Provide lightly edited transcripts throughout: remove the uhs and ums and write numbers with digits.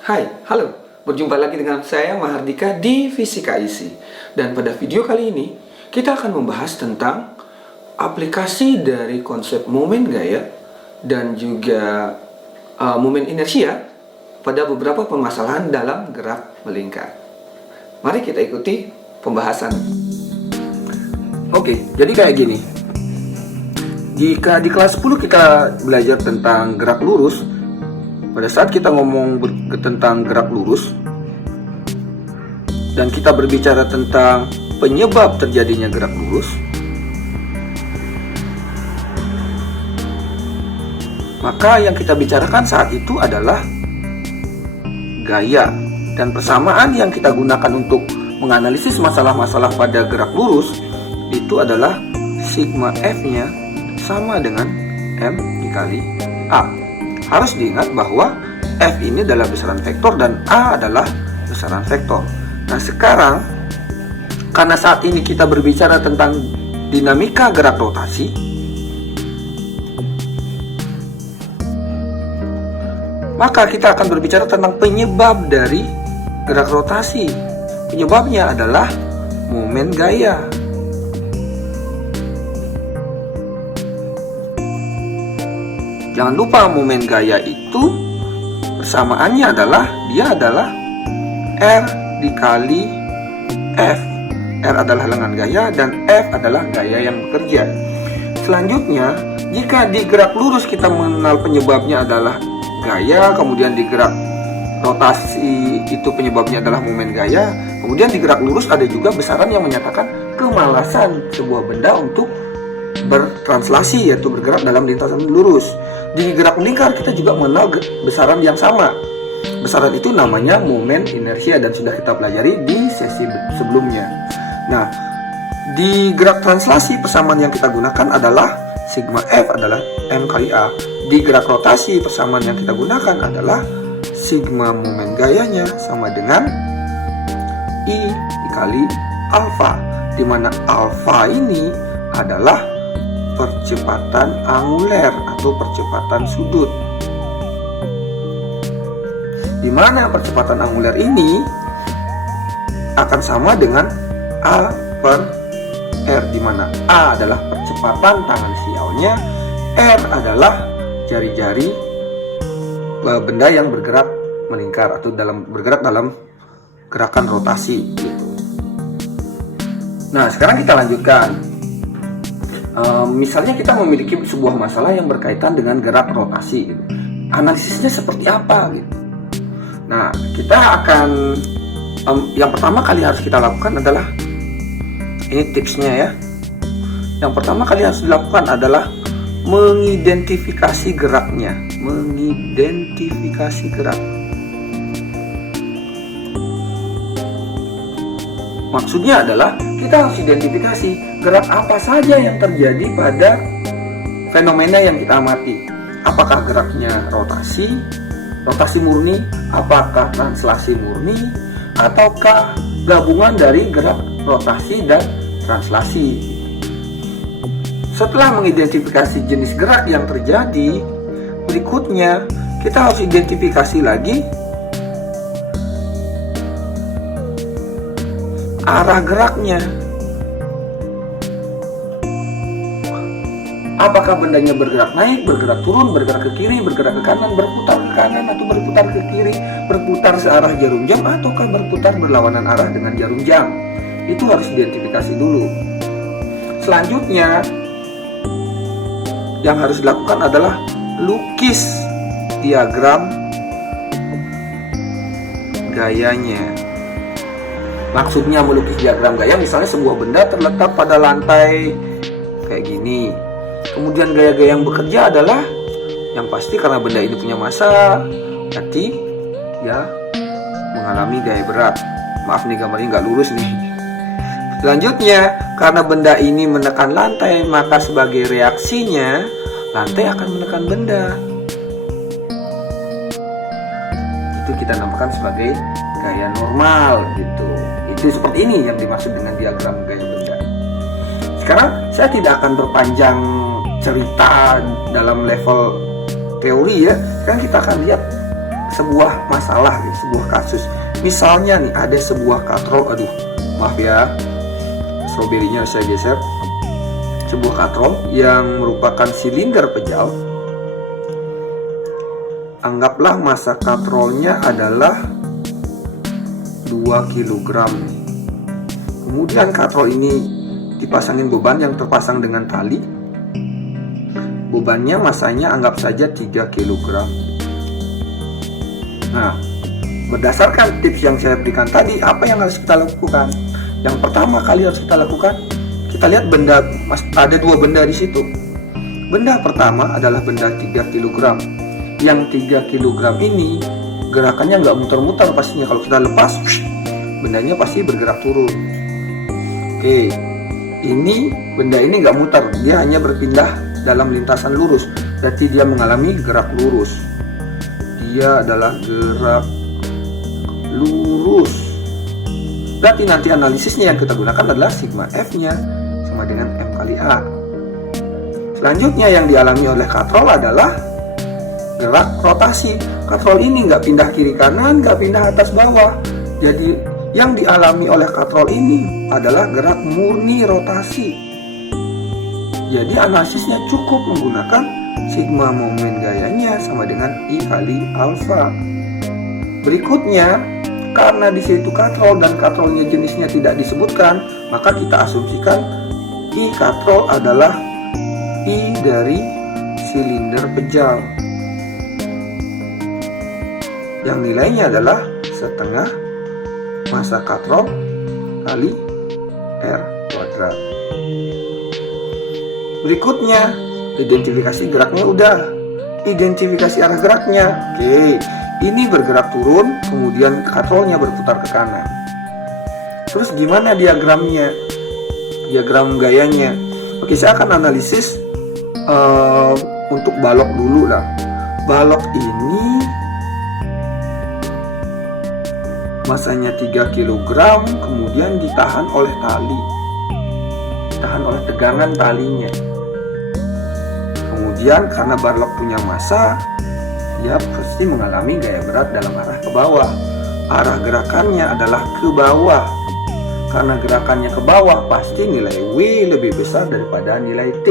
Hai, halo. Berjumpa lagi dengan saya Mahardika di Fisika Isi. Dan pada video kali ini kita akan membahas tentang aplikasi dari konsep momen gaya dan juga momen inersia pada beberapa permasalahan dalam gerak melingkar. Mari kita ikuti pembahasan. Oke, jadi kayak gini. Jika di kelas 10 kita belajar tentang gerak lurus, pada saat kita ngomong tentang gerak lurus dan kita berbicara tentang penyebab terjadinya gerak lurus, maka yang kita bicarakan saat itu adalah gaya, dan persamaan yang kita gunakan untuk menganalisis masalah-masalah pada gerak lurus itu adalah sigma F-nya sama dengan M dikali A. Harus diingat bahwa F ini adalah besaran vektor dan A adalah besaran vektor. Nah sekarang, karena saat ini kita berbicara tentang dinamika gerak rotasi, maka kita akan berbicara tentang penyebab dari gerak rotasi. Penyebabnya adalah momen gaya. Jangan lupa momen gaya itu persamaannya adalah R dikali F. R adalah lengan gaya dan F adalah gaya yang bekerja. Selanjutnya, jika di gerak lurus kita mengenal penyebabnya adalah gaya, kemudian di gerak rotasi itu penyebabnya adalah momen gaya, kemudian di gerak lurus ada juga besaran yang menyatakan kemalasan sebuah benda untuk bertranslasi, yaitu bergerak dalam lintasan lurus. Di gerak melingkar kita juga mengenal besaran yang sama. Besaran itu namanya momen inersia dan sudah kita pelajari di sesi sebelumnya. Nah, di gerak translasi persamaan yang kita gunakan adalah sigma F adalah M kali A. Di gerak rotasi persamaan yang kita gunakan adalah sigma momen gayanya sama dengan I dikali alfa, di mana alfa ini adalah percepatan anguler atau percepatan sudut, di mana percepatan anguler ini akan sama dengan A per R, di mana A adalah percepatan tangan sialnya, R adalah jari-jari benda yang bergerak melingkar atau bergerak dalam gerakan rotasi gitu. Nah sekarang kita lanjutkan. Misalnya kita memiliki sebuah masalah yang berkaitan dengan gerak rotasi gitu. Analisisnya seperti apa gitu. Nah kita akan yang pertama kali harus kita lakukan adalah, ini tipsnya ya, yang pertama kali harus dilakukan adalah mengidentifikasi geraknya. Mengidentifikasi gerak, maksudnya adalah kita harus identifikasi gerak apa saja yang terjadi pada fenomena yang kita amati. Apakah geraknya rotasi murni, apakah translasi murni, ataukah gabungan dari gerak rotasi dan translasi. Setelah mengidentifikasi jenis gerak yang terjadi, berikutnya kita harus identifikasi lagi arah geraknya. Apakah bendanya bergerak naik, bergerak turun, bergerak ke kiri, bergerak ke kanan, berputar ke kanan atau berputar ke kiri, berputar searah jarum jam, ataukah berputar berlawanan arah dengan jarum jam. Itu harus diidentifikasi dulu. Selanjutnya, yang harus dilakukan adalah lukis diagram gayanya. Maksudnya melukis diagram gaya, misalnya sebuah benda terletak pada lantai kayak gini. Kemudian gaya-gaya yang bekerja adalah, yang pasti karena benda ini punya massa, berarti ya mengalami gaya berat. Maaf nih gambarnya nggak lurus nih. Selanjutnya, karena benda ini menekan lantai, maka sebagai reaksinya lantai akan menekan benda. Itu kita namakan sebagai gaya normal gitu. Itu seperti ini yang dimaksud dengan diagram gaya benda. Sekarang saya tidak akan berpanjang cerita dalam level teori ya. Sekarang kita akan lihat sebuah masalah, sebuah kasus. Misalnya nih ada sebuah katrol, aduh maaf ya, stroberinya saya geser. Sebuah katrol yang merupakan silinder pejal. Anggaplah massa katrolnya adalah 2 kg. Kemudian katrol ini dipasangin beban yang terpasang dengan tali. Bebannya masanya anggap saja 3 kg. Nah, berdasarkan tips yang saya berikan tadi, apa yang harus kita lakukan? Yang pertama kali harus kita lakukan, kita lihat benda, ada 2 benda di situ. Benda pertama adalah benda 3 kg. Yang 3 kg ini gerakannya nggak muter-muter pastinya. Kalau kita lepas, bendanya pasti bergerak turun. Oke, ini benda ini nggak muter, dia hanya berpindah dalam lintasan lurus. Berarti dia mengalami gerak lurus. Dia adalah gerak lurus. Berarti nanti analisisnya yang kita gunakan adalah sigma F-nya sama dengan M kali A. Selanjutnya yang dialami oleh katrol adalah gerak rotasi. Katrol ini nggak pindah kiri kanan, nggak pindah atas bawah. Jadi yang dialami oleh katrol ini adalah gerak murni rotasi. Jadi analisisnya cukup menggunakan sigma momen gayanya sama dengan I kali alfa. Berikutnya, karena di situ katrol dan katrolnya jenisnya tidak disebutkan, maka kita asumsikan I katrol adalah I dari silinder pejal, yang nilainya adalah setengah massa katrol kali R kuadrat. Berikutnya, identifikasi geraknya udah. Identifikasi arah geraknya. Oke, ini bergerak turun, kemudian katrolnya berputar ke kanan. Terus gimana diagramnya? Diagram gayanya. Oke, saya akan analisis untuk balok dulu lah. Balok ini masanya 3 kg, kemudian ditahan oleh tali. Ditahan oleh tegangan talinya. Kemudian karena balok punya massa, dia pasti mengalami gaya berat dalam arah ke bawah. Arah gerakannya adalah ke bawah. Karena gerakannya ke bawah, pasti nilai W lebih besar daripada nilai T.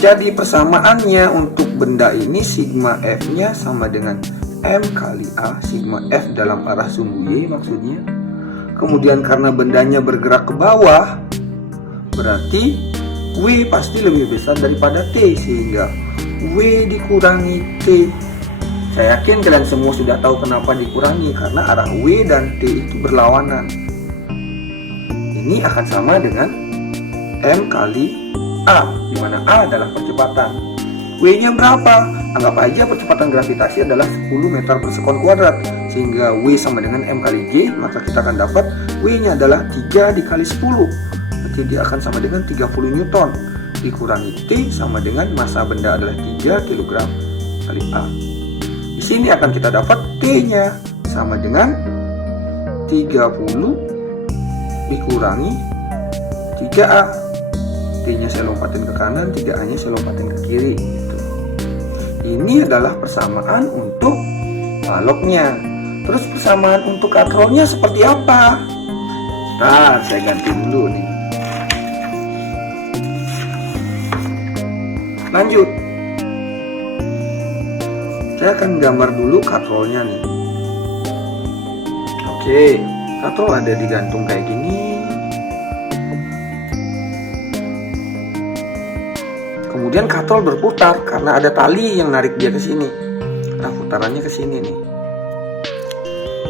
Jadi persamaannya untuk benda ini sigma F-nya sama dengan M kali A, sigma F dalam arah sumbu Y maksudnya. Kemudian karena bendanya bergerak ke bawah, berarti W pasti lebih besar daripada T, sehingga W dikurangi T. Saya yakin kalian semua sudah tahu kenapa dikurangi, karena arah W dan T itu berlawanan. Ini akan sama dengan M kali A, di mana A adalah percepatan. W-nya berapa? Anggap aja percepatan gravitasi adalah 10 meter per sekon kuadrat, sehingga W sama dengan M kali G, maka kita akan dapat W-nya adalah 3 dikali 10. Berarti dia akan sama dengan 30 Newton. Dikurangi T sama dengan massa benda adalah 3 kg kali A. Di sini akan kita dapat T-nya sama dengan 30 dikurangi 3A. T-nya saya lompatin ke kanan, 3A-nya saya lompatin ke kiri gitu. Ini adalah persamaan untuk baloknya. Terus persamaan untuk katrolnya seperti apa? Nah, saya ganti dulu nih. Lanjut. Saya akan gambar dulu katrolnya nih. Oke, katrol ada digantung kayak gini. Kemudian katrol berputar karena ada tali yang narik dia ke sini. Nah, putarannya ke sini nih.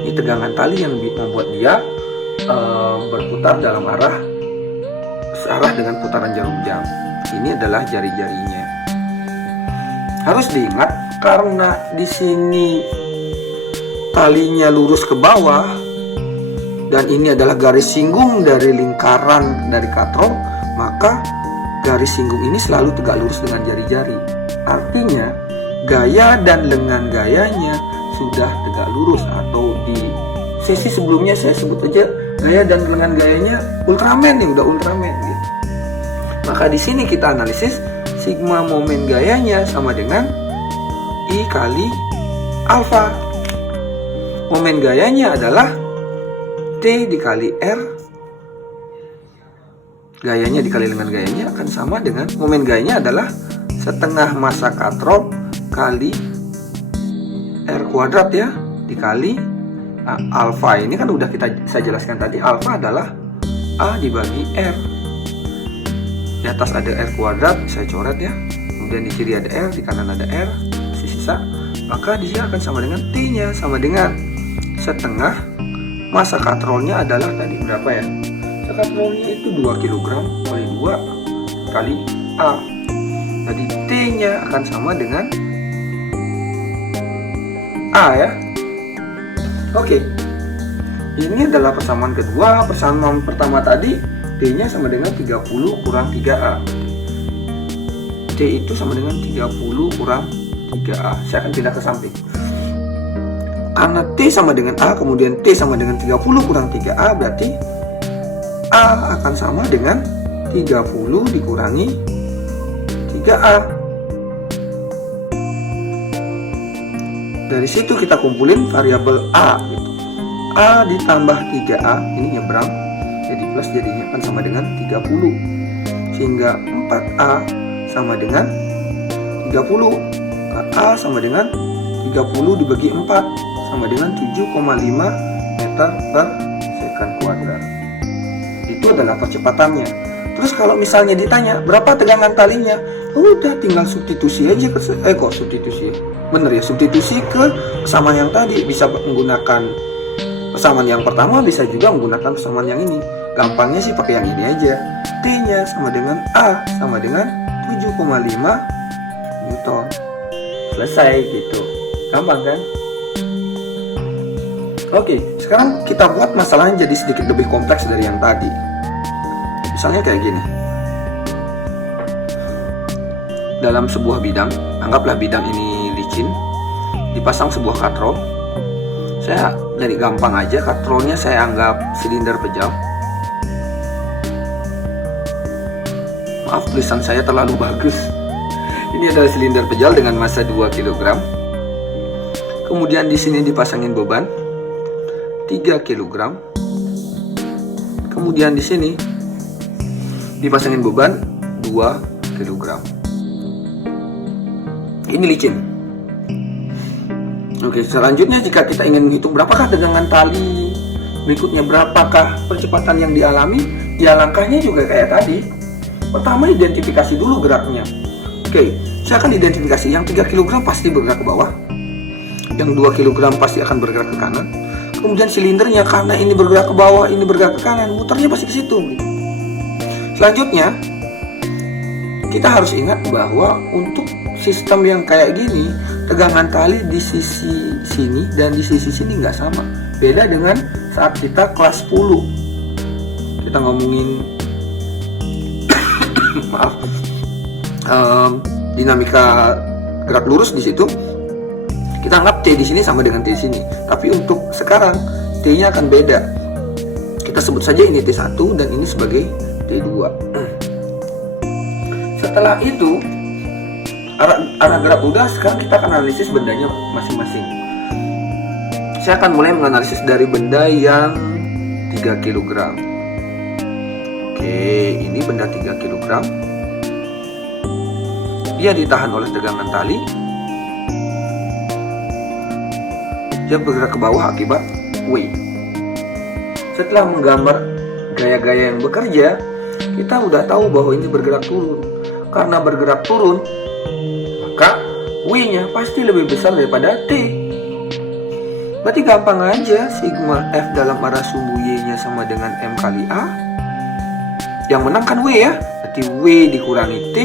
Ini tegangan tali yang membuat dia berputar dalam arah dengan putaran jarum jam. Ini adalah jari-jarinya. Harus diingat karena di sini talinya lurus ke bawah dan ini adalah garis singgung dari lingkaran dari katrol, maka garis singgung ini selalu tegak lurus dengan jari-jari. Artinya gaya dan lengan gayanya sudah tegak lurus, atau di sesi sebelumnya saya sebut aja gaya dan lengan gayanya Ultraman nih, udah Ultraman gitu. Maka di sini kita analisis sigma momen gayanya sama dengan I kali alfa. Momen gayanya adalah T dikali R. Gayanya dikali dengan gayanya akan sama dengan momen gayanya adalah setengah massa katrol kali R kuadrat ya, dikali alfa. Ini kan udah saya jelaskan tadi, alfa adalah A dibagi R. Di atas ada R kuadrat, saya coret ya. Kemudian di kiri ada R, di kanan ada R, sisa. Maka dia akan sama dengan T-nya, sama dengan setengah massa katrolnya adalah tadi berapa ya? Massa katrolnya itu 2 kg kali 2 kali A. Jadi T-nya akan sama dengan A ya. Oke. Ini adalah persamaan kedua. Persamaan pertama tadi T-nya sama dengan 30 kurang 3A. T itu sama dengan 30 kurang 3A. Saya akan pindah ke samping. Karena T sama dengan A, kemudian T sama dengan 30 kurang 3A, berarti A akan sama dengan 30 dikurangi 3A. Dari situ kita kumpulin variabel A gitu. A ditambah 3A, ini nyebrang, jadi plus, jadinya akan sama dengan 30. Sehingga 4A sama dengan 30. A sama dengan 30 dibagi 4 sama dengan 7,5 meter per second kuadrat. Itu adalah percepatannya. Terus kalau misalnya ditanya berapa tegangan talinya, udah tinggal substitusi aja ke substitusi. Bener ya, substitusi ke persamaan yang tadi. Bisa menggunakan persamaan yang pertama, bisa juga menggunakan persamaan yang ini. Gampangnya sih pakai yang ini aja. T-nya sama dengan A sama dengan 7,5 Newton. Selesai gitu. Gampang kan? Oke, sekarang kita buat masalahnya jadi sedikit lebih kompleks dari yang tadi. Misalnya kayak gini. Dalam sebuah bidang, anggaplah bidang ini licin, dipasang sebuah katrol. Saya dari gampang aja, katrolnya saya anggap silinder pejal. Maaf, tulisan saya terlalu bagus. Ini adalah silinder pejal dengan massa 2 kg. Kemudian di sini dipasangin beban 3 kg. Kemudian di sini dipasangin beban 2 kg. Ini licin. Oke, selanjutnya jika kita ingin menghitung berapakah tegangan tali, berikutnya berapakah percepatan yang dialami, ya langkahnya juga kayak tadi. Pertama, identifikasi dulu geraknya. Oke, saya akan identifikasi yang 3 kg pasti bergerak ke bawah, yang 2 kg pasti akan bergerak ke kanan. Kemudian silindernya, karena ini bergerak ke bawah, ini bergerak ke kanan, muternya pasti ke situ. Selanjutnya, kita harus ingat bahwa untuk sistem yang kayak gini, tegangan tali di sisi sini dan di sisi sini nggak sama. Beda dengan saat kita kelas 10. Kita ngomongin maaf, dinamika gerak lurus di situ. Kita anggap T di sini sama dengan T di sini. Tapi untuk sekarang T-nya akan beda. Kita sebut saja ini T1 dan ini sebagai T2. Setelah itu arah gerak udah, sekarang kita akan analisis bendanya masing-masing. Saya akan mulai menganalisis dari benda yang 3 kg. Oke, ini benda 3 kg. Dia ditahan oleh tegangan tali. Dia bergerak ke bawah akibat W. Setelah menggambar gaya-gaya yang bekerja, kita udah tahu bahwa ini bergerak turun. Karena bergerak turun, maka W-nya pasti lebih besar daripada T. Berarti gampang aja, sigma F dalam arah sumbu Y-nya sama dengan M kali A. Yang menang kan W ya. Berarti W dikurangi T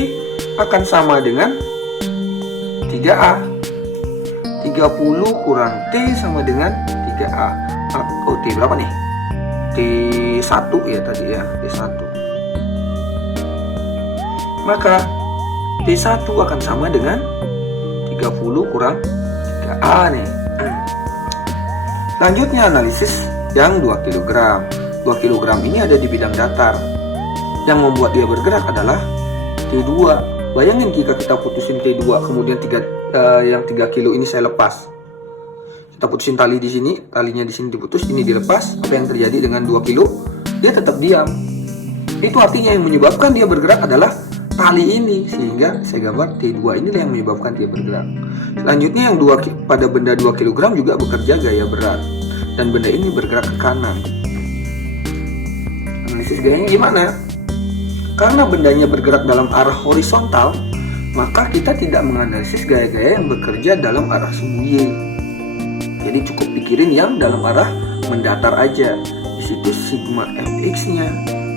akan sama dengan 3A. 30 kurang T sama dengan 3A. Oh, T berapa nih? T1 ya tadi ya, T1. Maka T1 akan sama dengan 30 kurang 3A nih. Selanjutnya analisis yang 2 kg. 2 kg ini ada di bidang datar. Yang membuat dia bergerak adalah T2. Bayangin jika kita putusin T2 kemudian yang 3 kilo ini saya lepas. Kita putusin tali di sini, talinya di sini diputus, ini dilepas. Apa yang terjadi dengan 2 kilo? Dia tetap diam. Itu artinya yang menyebabkan dia bergerak adalah tali ini, sehingga saya gambar T2 inilah yang menyebabkan dia bergerak. Selanjutnya yang pada benda 2 kg juga bekerja gaya berat, dan benda ini bergerak ke kanan. Analisis gayanya gimana? Karena bendanya bergerak dalam arah horizontal, maka kita tidak menganalisis gaya-gaya yang bekerja dalam arah sumbu Y. Jadi cukup pikirin yang dalam arah mendatar aja. Di situ sigma fx-nya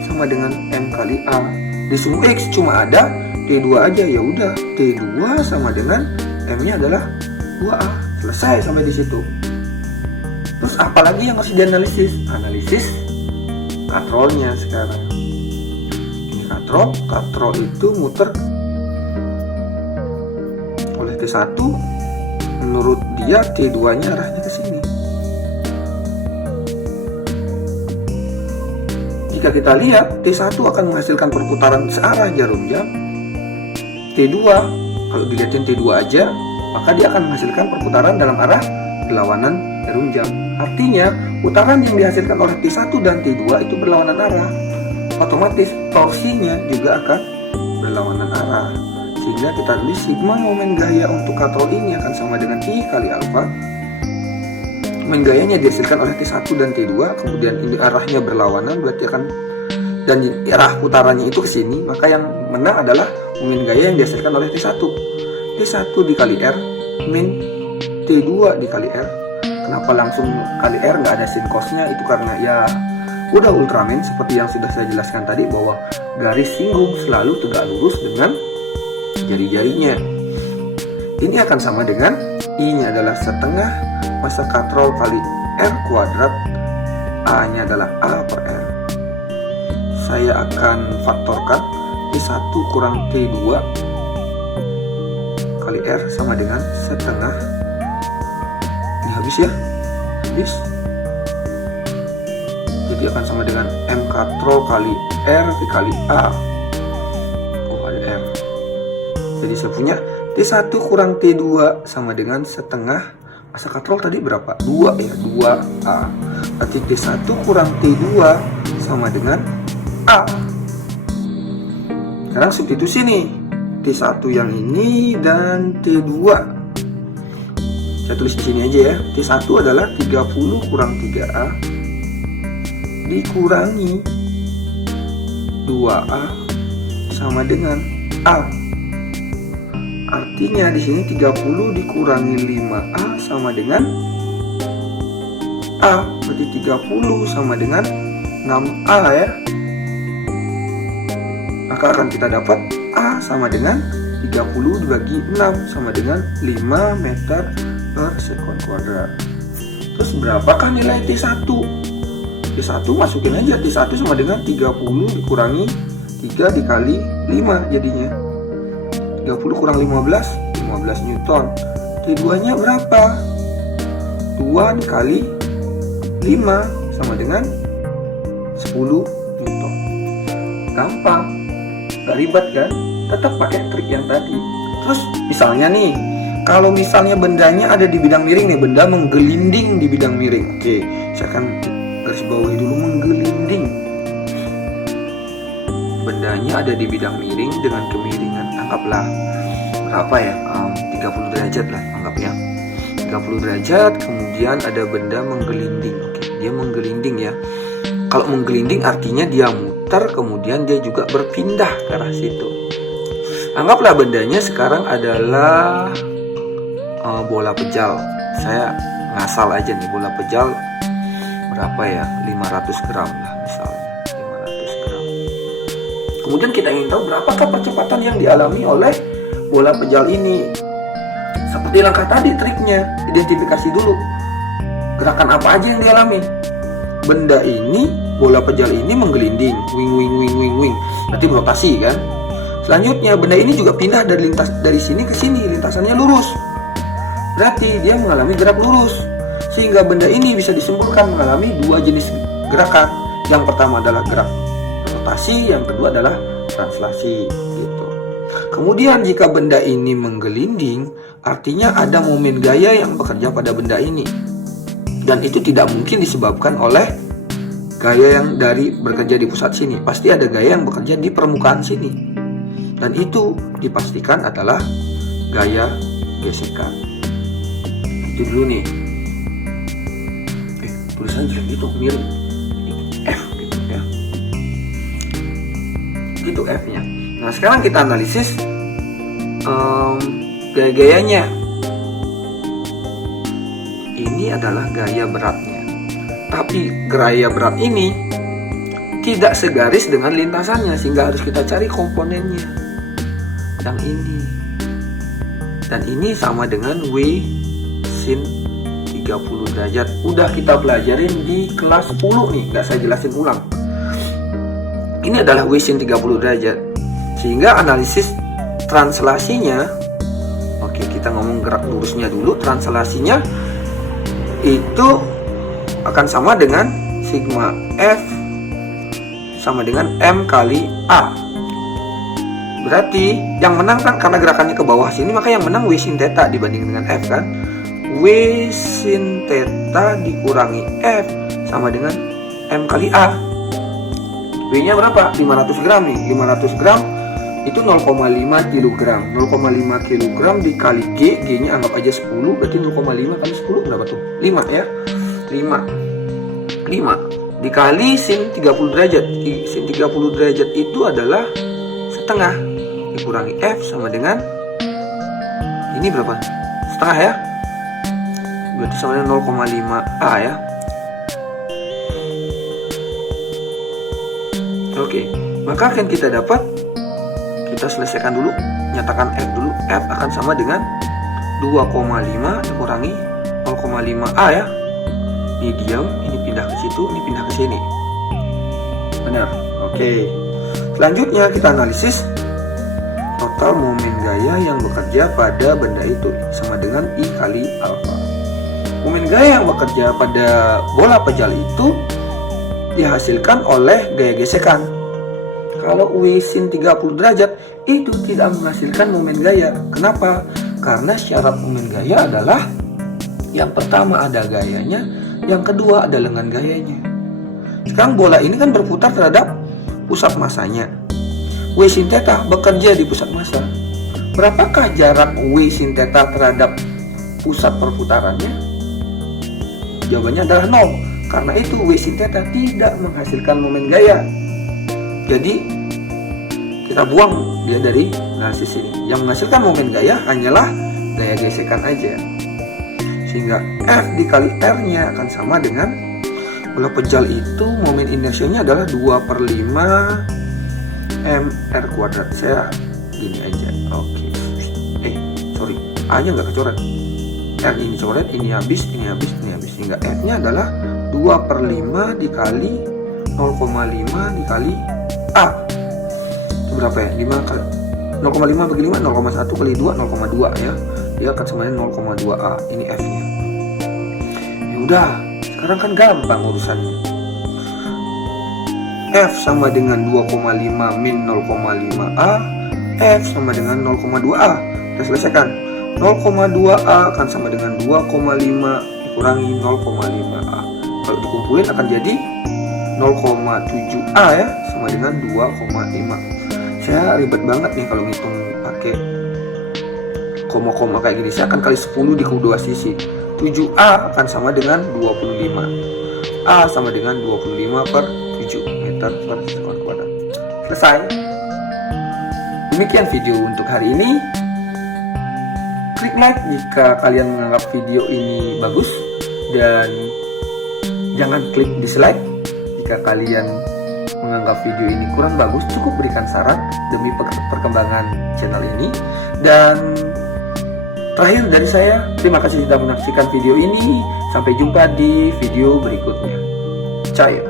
sama dengan M kali A. Di sumbu X cuma ada T2 aja, ya udah T2 sama dengan M-nya adalah 2A. Selesai sampai di situ. Terus apalagi yang harus dianalisis? Analisis katrolnya sekarang. Ini katrol itu muter oleh T1. Menurut dia T2-nya arahnya ke sini. Jika kita lihat, T1 akan menghasilkan perputaran searah jarum jam. T2, kalau dilihatin T2 aja, maka dia akan menghasilkan perputaran dalam arah berlawanan jarum jam. Artinya, putaran yang dihasilkan oleh T1 dan T2 itu berlawanan arah. Otomatis torsinya juga akan berlawanan arah. Sehingga kita tulis sigma momen gaya untuk katrol ini akan sama dengan I kali alfa. Momen gayanya dihasilkan oleh T1 dan T2, kemudian ini arahnya berlawanan, berarti akan, dan arah putarannya itu ke sini, maka yang menang adalah momen gaya yang dihasilkan oleh T1. T1 dikali R min T2 dikali R. Kenapa langsung kali R, nggak ada sin cosnya? Itu karena ya udah Ultraman, seperti yang sudah saya jelaskan tadi, bahwa garis singgung selalu tegak lurus dengan jari-jarinya. Ini akan sama dengan I-nya adalah setengah massa katrol kali R kuadrat, A-nya adalah A per R. Saya akan faktorkan T1 kurang T2 kali R sama dengan setengah. Ini habis ya, habis. Jadi akan sama dengan M katrol kali R dikali A. Oh, ada M. Jadi saya punya T1 kurang T2 sama dengan setengah massa katrol tadi berapa? 2 ya, 2A. Berarti T1 kurang T2 sama dengan A. Sekarang substitusi nih, T1 yang ini dan T2. Saya tulis di sini aja ya. T1 adalah 30 kurang 3A dikurangi 2A sama dengan A. Artinya di sini 30 dikurangi 5A sama dengan A. Berarti 30 sama dengan 6A ya. Maka akan kita dapat A sama dengan 30 dibagi 6 sama dengan 5 meter per sekon kuadrat. Terus berapakah nilai T1? T1 masukin aja, T1 sama dengan 30 dikurangi 3 dikali 5 jadinya 30 kurang 15 Newton. T2 nya berapa? 2 dikali 5 sama dengan 10 Newton. Gampang, gak ribet kan? Tetap pakai trik yang tadi. Terus misalnya nih, kalau misalnya bendanya ada di bidang miring nih, benda menggelinding di bidang miring. Oke, saya akan garis bawahi dulu menggelinding. Bendanya ada di bidang miring dengan kemiringan, anggaplah berapa ya, 30 derajat lah anggap ya, 30 derajat. Kemudian ada benda menggelinding. Oke, dia menggelinding ya. Kalau menggelinding artinya dia muter, kemudian dia juga berpindah ke arah situ. Anggaplah bendanya sekarang adalah bola pejal. Saya ngasal aja nih, bola pejal berapa ya, 500 gram lah misalnya, 500 gram. Kemudian kita ingin tahu berapakah percepatan yang dialami oleh bola pejal ini. Seperti langkah tadi triknya, identifikasi dulu gerakan apa aja yang dialami. Benda ini, bola pejal ini menggelinding, wing, berarti berotasi kan. Selanjutnya benda ini juga pindah dari sini ke sini, lintasannya lurus, berarti dia mengalami gerak lurus. Sehingga benda ini bisa disimpulkan mengalami dua jenis gerakan. Yang pertama adalah gerak rotasi, yang kedua adalah translasi gitu. Kemudian jika benda ini menggelinding, artinya ada momen gaya yang bekerja pada benda ini. Dan itu tidak mungkin disebabkan oleh gaya yang bekerja di pusat sini. Pasti ada gaya yang bekerja di permukaan sini. Dan itu dipastikan adalah gaya gesekan. Itu dulu nih. Tulisannya jelek gitu, mirip F gitu ya. Gitu F-nya. Nah, sekarang kita analisis gaya-gayanya. Ini adalah gaya beratnya. Tapi gaya berat ini tidak segaris dengan lintasannya, sehingga harus kita cari komponennya. Yang ini. Dan ini sama dengan W sin 30 derajat. Udah kita pelajarin di kelas 10 nih, nggak saya jelasin ulang. Ini adalah W sin 30 derajat. Sehingga analisis translasinya, oke, kita ngomong gerak lurusnya dulu. Translasinya itu akan sama dengan sigma F sama dengan M kali A. Berarti yang menang kan karena gerakannya ke bawah sini, maka yang menang W sin theta dibanding dengan F kan. W sin theta dikurangi F sama dengan M kali A. W-nya berapa? 500 gram nih. 500 gram itu 0,5 kg. 0,5 kg dikali G, G-nya anggap aja 10, berarti 0,5 kali 10 berapa tuh? 5 ya. 5 dikali sin 30 derajat. Sin 30 derajat itu adalah setengah dikurangi F sama dengan ini berapa? Setengah ya. Berarti sama dengan 0,5 A ya. Oke, maka akan kita dapat, kita selesaikan dulu, nyatakan F dulu. F akan sama dengan 2,5 dikurangi 0,5 A ya. Ini diam, ini pindah ke situ, ini pindah ke sini. Benar. Oke. Selanjutnya kita analisis total momen gaya yang bekerja pada benda itu sama dengan I kali alfa. Momen gaya yang bekerja pada bola pejal itu dihasilkan oleh gaya gesekan. Kalau W sin 30 derajat itu tidak menghasilkan momen gaya. Kenapa? Karena syarat momen gaya adalah yang pertama ada gayanya, yang kedua ada lengan gayanya. Sekarang bola ini kan berputar terhadap pusat masanya. W sin theta bekerja di pusat massa. Berapakah jarak W sin theta terhadap pusat perputarannya? Jawabannya adalah 0. Karena itu W sin theta tidak menghasilkan momen gaya. Jadi kita buang dia dari analisis ini. Yang menghasilkan momen gaya hanyalah gaya gesekan aja. Sehingga F dikali R-nya akan sama dengan bola pejal itu momen inersianya adalah 2/5 mr kuadrat. Saya gini aja. Oke. Sorry, A-nya nggak kecoret. R ini coret, ini habis, ini habis, ini habis. Sehingga F-nya adalah 2/5 dikali 0,5 dikali A. Itu berapa ya? 0,5 bagi 5, 0,1 kali 2, 0,2 ya. Dia akan sama dengan 0,2 A. Ini F-nya. Ya udah, sekarang kan gampang urusannya. F sama dengan 2,5 min 0,5 A. F sama dengan 0,2 A. Kita selesaikan. 0,2 A akan sama dengan 2,5 dikurangi 0,5 A. Kalau dikumpulin akan jadi 0,7 A ya, sama dengan 2,5. Saya ribet banget nih kalau ngitung pakai koma-koma kayak gini. Saya akan kali 10 di kedua sisi. 7A akan sama dengan 25. A sama dengan 25/7 meter per sekon kuadrat. Selesai. Demikian video untuk hari ini. Klik like jika kalian menganggap video ini bagus, dan jangan klik dislike jika kalian menganggap video ini kurang bagus. Cukup berikan saran demi perkembangan channel ini. Dan terakhir dari saya, terima kasih sudah menyaksikan video ini. Sampai jumpa di video berikutnya. Cahaya.